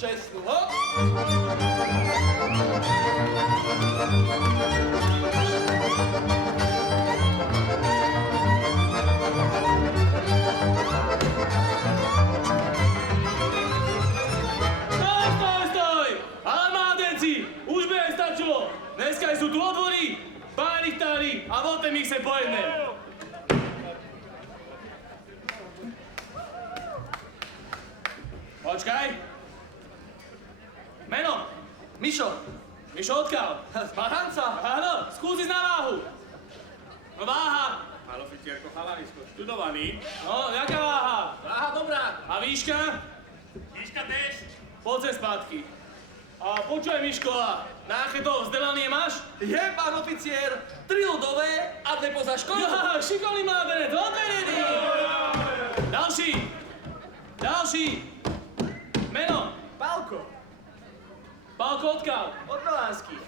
čestnú, ho? Stoj! Armádenci! Už by aj stačilo! Dneska sú tu odvory, pánichtári a voľte mi ich sem po jedné. Počkaj. Meno? Mišo, Mišo odkiaľ? z Baranca. Áno, skúsi na váhu. No váha. Pán oficierko Chalanisko, študovaný. No, jaká váha? Váha dobrá. A výška? Výška tež. Poď sa spátky. A počúvaj, Miško, a na aké to vzdelanie máš? Je, pán oficier, 3 ľudové a 2 poza školu. Ja, šikovný mládenec, odvedený! Ďalší! Meno? Pálko, Pálko odkiaľ? od Milánskych.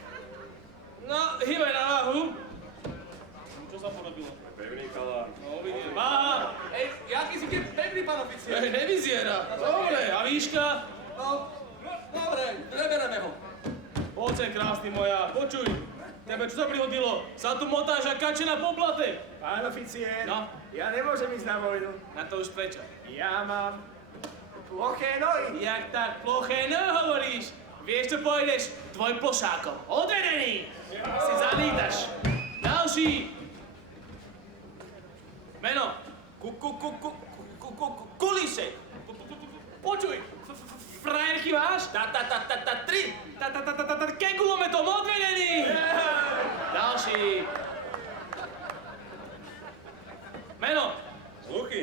No, hýbaj na váhu. Čo sa porobilo? Pevný chalán. No, uvidím. Váha! Jaký si pekný, pán oficier. Nevyziera. Dobre, a výška? No, dobre, prebereme ho. Poď sem, krásny moja, počuj. Tebe čo sa prihodilo? Sa tu motáš a kačena po plate. Pán oficier, No? ja nemôžem ísť na vojnu. Na to už prečo? Ja mám ploché nohy. Jak tak ploché nehovoríš? Vieš, čo pôjdeš? Tvoj pošákom. Odvedený! Si zalítaš. Ďalší. Meno? Kulíšek. Počuj. Frajerky máš? 3. Kegulometom odvedený! Ďalší. Meno? Hluchý.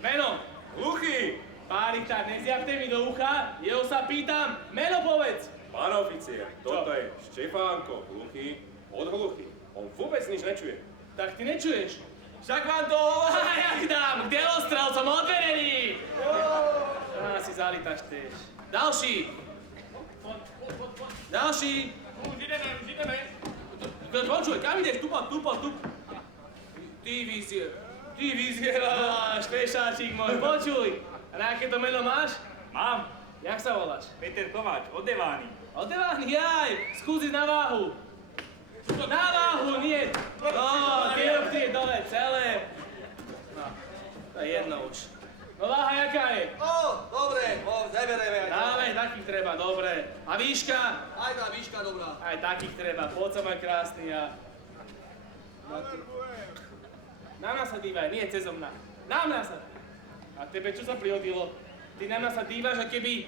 Meno? Hluchý. Párik, tak nezjavte mi do ucha, jeho sa pýtam, meno povedz! Pán oficier, toto je Štefánko, hluchý od hluchý. On vôbec nič nečuje. Tak ty nečuješ? Však vám to jak dám, k delostrelcom odvedený! Á, si zalítaš tiež. Ďalší! Ďalší! Už ideme. Počuj, kam ideš? Tu. Ty vyzieráš, fešáčik môj, počuj! A na aké to meno máš? Mám. Jak sa voláš? Peter Kováč, odevány. Odevány, jaj! Skúsiť na váhu! Na váhu, nie! No, tie dole, celé! No, to je jedno už. No váha jaká je? Dobre, zabereme. Dáme, takých treba, dobre. A výška? Aj tá výška dobrá. Aj takých treba, poď sa maj krásny a... Na mňa sa dívaj, nie cezom mňa. Na mňa sa! A tebe čo sa prihodilo? Ty na mňa sa dívaš, a keby...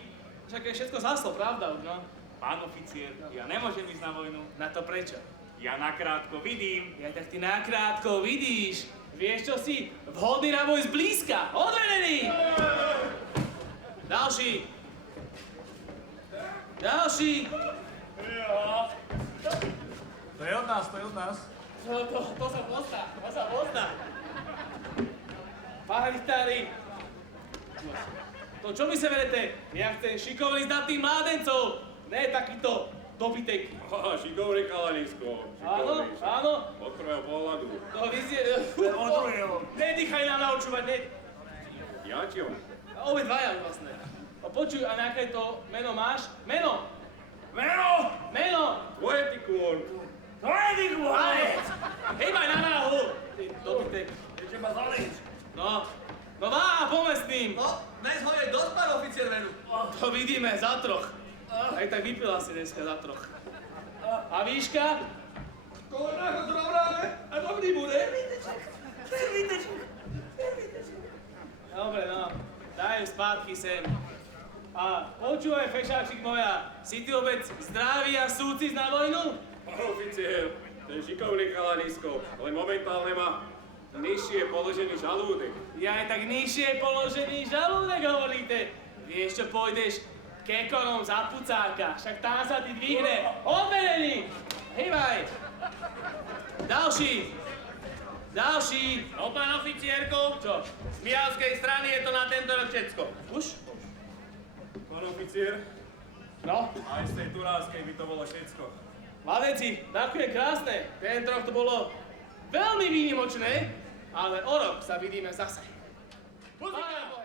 Však je všetko zaslo, pravda už, no? Pán oficier, ja nemôžem ísť na vojnu. Na to prečo? Ja nakrátko vidím. Ja tak ty nakrátko vidíš. Vieš čo si? Vhodný na boj zblízka. Odvedený! Ďalší. To je od nás. To sa pozná. Pánichtári. To čo mi sa verete? Ja chcem šikovný zdatý mládencov. Ne takýto dobytek. Šikovný Chalanisko. Áno. Od prvého pohľadu. To vyzie... Nedýchaj nám naučúvať, Ja ti ho. Obe dvaja vlastne. A počuj, a na aké to meno máš? Meno! Tvoje ty kôr. Hejbaj na náhu! Ty dobytek. Ešte ma zalíč. No váha, poďme s tým. No, dnes ho je dosť, pán oficier, veru. To vidíme, za troch. Aj tak vypila si dneska za troch. A výška? Koľko zrovnáme a dobrý bude. Dobre, no. Daj ju spátky sem. A počúvaj, fešáčik moja, si ty vôbec zdravý a súcit na vojnu? Pán oficier, ten šikovný Chalanisko, ale momentálne má nižšie položený žalúdek. Ja aj tak nižšie položený žalúdek hovoríte. Vieš čo, pôjdeš k ekonom za pucáka, však tam sa ty dvihne. Odvedený! Hýbaj! Ďalší! No, pán oficierko, Čo? z Mijavskej strany je to na tento rok všetko. Už? Pán oficier, No? aj z tej turánskej by to bolo všetko. Mladenci, ďakujem krásne. Tento rok to bolo veľmi výnimočné, ale o rok sa vidíme zase. Muzika!